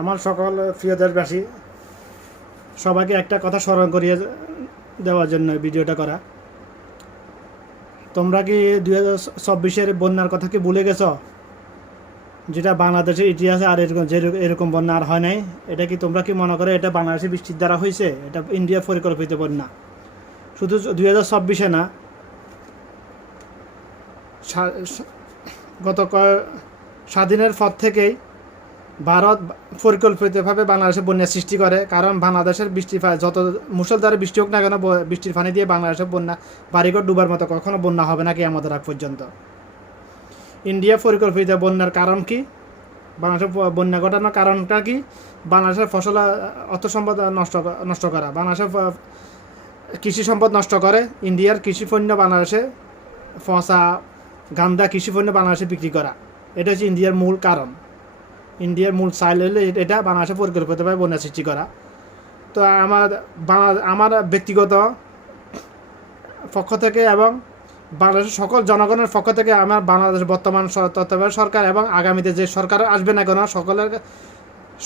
আমার সকল প্রিয় দেশবাসী, সবাইকে একটা কথা স্মরণ করিয়ে দেওয়ার জন্য ভিডিওটা করা। তোমরা কি 2024-এর বন্যার কথা কি ভুলে গেছো? যেটা বাংলাদেশের ইতিহাসে আর এরকম বন্যা আর হয় নাই। এটা কি তোমরা কি মনে করো এটা বাংলাদেশের বৃষ্টির দ্বারা হয়েছে? এটা ইন্ডিয়া পরিকল্পিত বন্যা। শুধু 2024-এ না, গত স্বাধীনের পর থেকেই ভারত পরিকল্পিতভাবে বাংলাদেশে বন্যা সৃষ্টি করে। কারণ বাংলাদেশের যত মুষলধারে বৃষ্টি হোক না কেন, বৃষ্টির পানি দিয়ে বাংলাদেশের বন্যা বাড়িঘর ডুবার মতো কখনো বন্যা হবে না কি আমাদের আগ পর্যন্ত। ইন্ডিয়া পরিকল্পিত বন্যার কারণ কি? বাংলাদেশের বন্যা ঘটানোর কারণটা কি? বাংলাদেশের ফসল অর্থ সম্পদ নষ্ট করা, বাংলাদেশের কৃষি সম্পদ নষ্ট করে। ইন্ডিয়ার কৃষি পণ্য বাংলাদেশে ফসা গান্দা কৃষি পণ্য বাংলাদেশে বিক্রি করা, এটা হচ্ছে ইন্ডিয়ার মূল কারণ। ইন্ডিয়ার মূল চাইল হলে এটা বাংলাদেশে পরিকল্পিতভাবে বন্যা সৃষ্টি করা। তো আমার ব্যক্তিগত পক্ষ থেকে এবং বাংলাদেশের সকল জনগণের পক্ষ থেকে আমার বাংলাদেশের বর্তমান তত্ত্বাবধায়ক সরকার এবং আগামীতে যে সরকার আসবে না কেন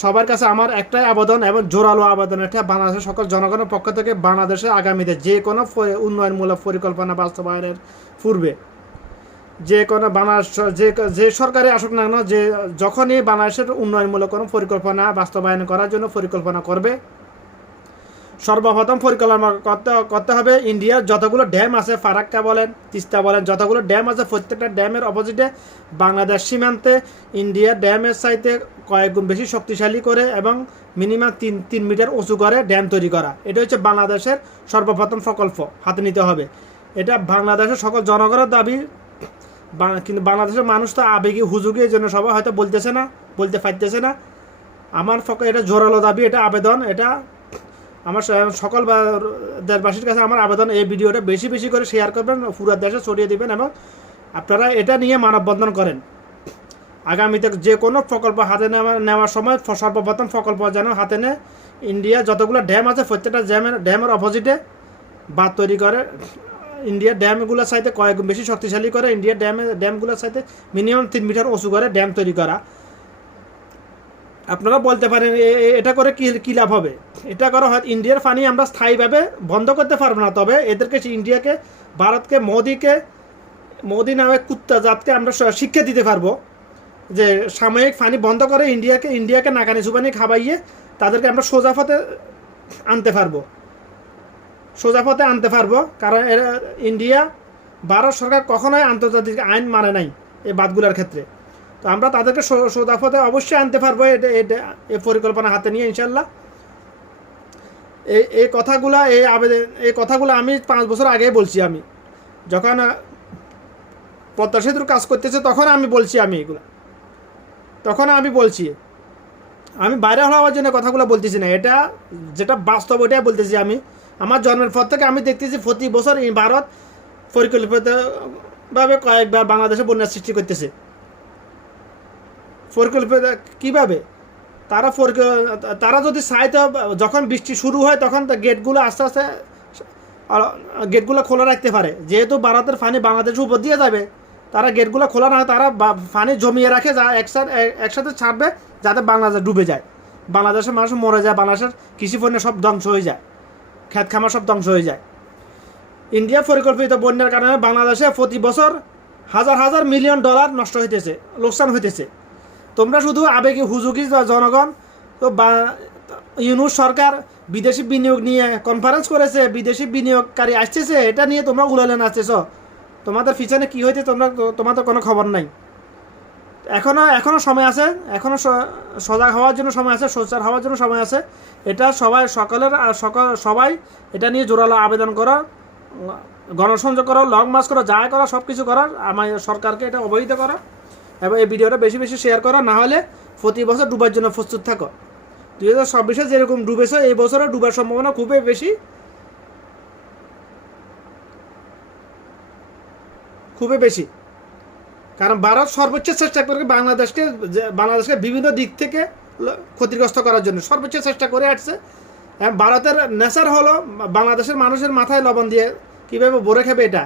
সবার কাছে আমার একটাই আবেদন এবং জোরালো আবেদন, এটা বাংলাদেশের সকল জনগণের পক্ষ থেকে বাংলাদেশে আগামীতে যে কোনো উন্নয়নমূলক পরিকল্পনা বাস্তবায়নের পূর্বে যে কোনো যে সরকারে আসুক না কেন, যে যখনই বাংলাদেশের উন্নয়নমূলক কোনো পরিকল্পনা বাস্তবায়ন করার জন্য পরিকল্পনা করবে, সর্বপ্রথম পরিকল্পনা করতে হবে ইন্ডিয়ার যতগুলো ড্যাম আছে, ফারাক্কা বলেন, তিস্তা বলেন, যতগুলো ড্যাম আছে প্রত্যেকটা ড্যামের অপোজিটে বাংলাদেশ সীমান্তে ইন্ডিয়ার ড্যামের চাইতে কয়েক গুণ বেশি শক্তিশালী করে এবং মিনিমাম 3 মিটার উঁচু করে ড্যাম তৈরি করা। এটা হচ্ছে বাংলাদেশের সর্বপ্রথম প্রকল্প হাতে নিতে হবে। এটা বাংলাদেশের সকল জনগণের দাবি, কিন্তু বাংলাদেশের মানুষ তো আবেগী হুজুগে, এই জন্য সবাই হয়তো বলতে পারতেছে না। আমার পক্ষে এটা জোরালো দাবি, এটা আবেদন, এটা আমার সকল দেশবাসীর কাছে আমার আবেদন, এই ভিডিওটা বেশি বেশি করে শেয়ার করবেন, পুরো দেশে ছড়িয়ে দিবেন এবং আপনারা এটা নিয়ে মানববন্ধন করেন। আগামীতে যে কোনো প্রকল্প হাতে নেওয়ার সময় সর্বপ্রথম প্রকল্প যেন হাতে নেয় ইন্ডিয়া যতগুলো ড্যাম আছে প্রত্যেকটা ড্যামের অপোজিটে বাঁধ তৈরি করে। ইন্ডিয়ার ড্যামগুলোর সাথে কয়েক গুণ বেশি শক্তিশালী করে, ইন্ডিয়ার ড্যামগুলোর সাথে মিনিমাম 3 মিটার উঁচু করে ড্যাম তৈরি করা। আপনারা বলতে পারেন এটা করে কী লাভ হবে? এটা করা হয় ইন্ডিয়ার পানি আমরা স্থায়ীভাবে বন্ধ করতে পারবো না, তবে এদেরকে ইন্ডিয়াকে, ভারতকে, মোদি নামে কুত্তা জাতকে আমরা শিক্ষা দিতে পারবো যে সাময়িক পানি বন্ধ করে ইন্ডিয়াকে নাকানি চুবানি খাবাইয়ে তাদেরকে আমরা সোজা পথে আনতে পারবো। কারণ ইন্ডিয়া, ভারত সরকার কখনোই আন্তর্জাতিক আইন মানে নাই এই বাদগুলোর ক্ষেত্রে। তো আমরা তাদেরকে সোজা পথে অবশ্যই আনতে পারবো এই পরিকল্পনা হাতে নিয়ে ইনশাল্লাহ। এই কথাগুলো আমি 5 বছর আগেই বলছি। আমি যখন পদ্মা সেতুর কাজ করতেছে তখন আমি বলছি, আমি বাইরে হওয়ার জন্য কথাগুলো বলতেছি না, এটা যেটা বাস্তব ওইটাই বলতেছি। আমি আমার জন্মের পর থেকে আমি দেখতেছি প্রতি বছর ভারত পরিকল্পিতভাবে কয়েকবার বাংলাদেশে বন্যা সৃষ্টি করতেছে। পরিকল্পিত কীভাবে? তারা যদি চায় তো যখন বৃষ্টি শুরু হয় তখন গেটগুলো আস্তে আস্তে খোলা রাখতে পারে। যেহেতু ভারতের পানি বাংলাদেশের উপর দিয়ে যাবে, তারা গেটগুলো খোলা না হয়, তারা পানি জমিয়ে রাখে, যা একসাথে ছাড়বে যাতে বাংলাদেশ ডুবে যায়, বাংলাদেশের মানুষ মরে যায়, বাংলাদেশের কৃষিপণ্য সব ধ্বংস হয়ে যায়, ক্ষেত খামার সব ধ্বংস হয়ে যায়। ইন্ডিয়া পরিকল্পিত বন্যার কারণে বাংলাদেশে প্রতি বছর হাজার মিলিয়ন ডলার নষ্ট হইতেছে, লোকসান হইতেছে। তোমরা শুধু আবেগী হুজুগি জনগণ। তো ইউনূস সরকার বিদেশি বিনিয়োগ নিয়ে কনফারেন্স করেছে, বিদেশি বিনিয়োগকারী আসতেছে, এটা নিয়ে তোমরা উলালেন আসতেছ। তোমাদের পিছনে কী হইতে তোমাদের কোনো খবর নাই। এখনও সময় আছে, এখনও সজাগ হওয়ার জন্য সময় আছে, সোচ্চার হওয়ার জন্য সময় আছে। এটা সবাই এটা নিয়ে জোরালো আবেদন করো, গণসংযোগ করো, লং মার্চ করো, যা করো সব কিছু করার আমার সরকারকে এটা অবহিত করো এবং এই ভিডিওটা বেশি বেশি শেয়ার করো। না হলে প্রতি বছর ডুবার জন্য প্রস্তুত থাকো। 2024-এ যেরকম ডুবেছ এই বছরও ডুবার সম্ভাবনা খুবই বেশি। কারণ ভারত সর্বোচ্চ চেষ্টা করে বাংলাদেশকে বিভিন্ন দিক থেকে ক্ষতিগ্রস্ত করার জন্য সর্বোচ্চ চেষ্টা করে আসছে। ভারতের নেচার হলো বাংলাদেশের মানুষের মাথায় লবণ দিয়ে কীভাবে ভরে খাবে, এটা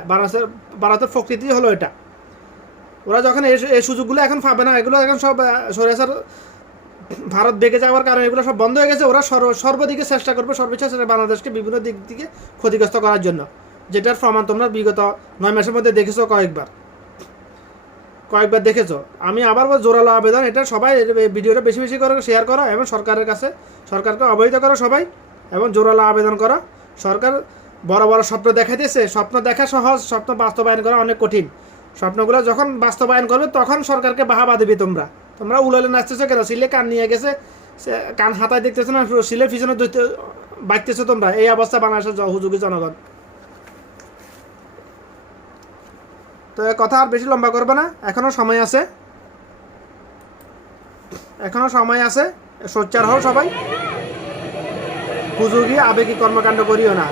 ভারতের প্রকৃতি হলো এটা। ওরা যখন এই সুযোগগুলো এখন পাবে না, এগুলো এখন সব সরেসার ভারত বেঁকে যাওয়ার কারণে এগুলো সব বন্ধ হয়ে গেছে। ওরা সর্বদিকে চেষ্টা করবে, সর্বোচ্চ চেষ্টা বাংলাদেশকে বিভিন্ন দিক থেকে ক্ষতিগ্রস্ত করার জন্য, যেটার প্রমাণ তোমরা বিগত 9 মাসের মধ্যে দেখেছো, কয়েকবার দেখেছো। আমি আবার জোরালো আবেদন, এটা সবাই ভিডিওটা বেশি বেশি করে শেয়ার করো এবং সরকারের কাছে সরকারকে অবহিত করো সবাই, এবং জোরালো আবেদন করো। সরকার বড় বড় স্বপ্ন দেখাইতেছে, স্বপ্ন দেখা সহজ, স্বপ্ন বাস্তবায়ন করা অনেক কঠিন। স্বপ্নগুলো যখন বাস্তবায়ন করবে তখন সরকারকে বাহাবা দেবে। তোমরা উলালে নাচতেছো কেন? সিলে কান নিয়ে গেছে, কান হাতায় দেখতেছো না, সিলের পিছনে বাঁচতেছো তোমরা। এই অবস্থা বাংলাদেশের হুজুগি জনগণ। তো কথা আর বেশি লম্বা করবে না, এখনো সময় আছে, সোচ্চার হও সবাই, হুজুগি আবেগী কর্মকাণ্ড করিও না।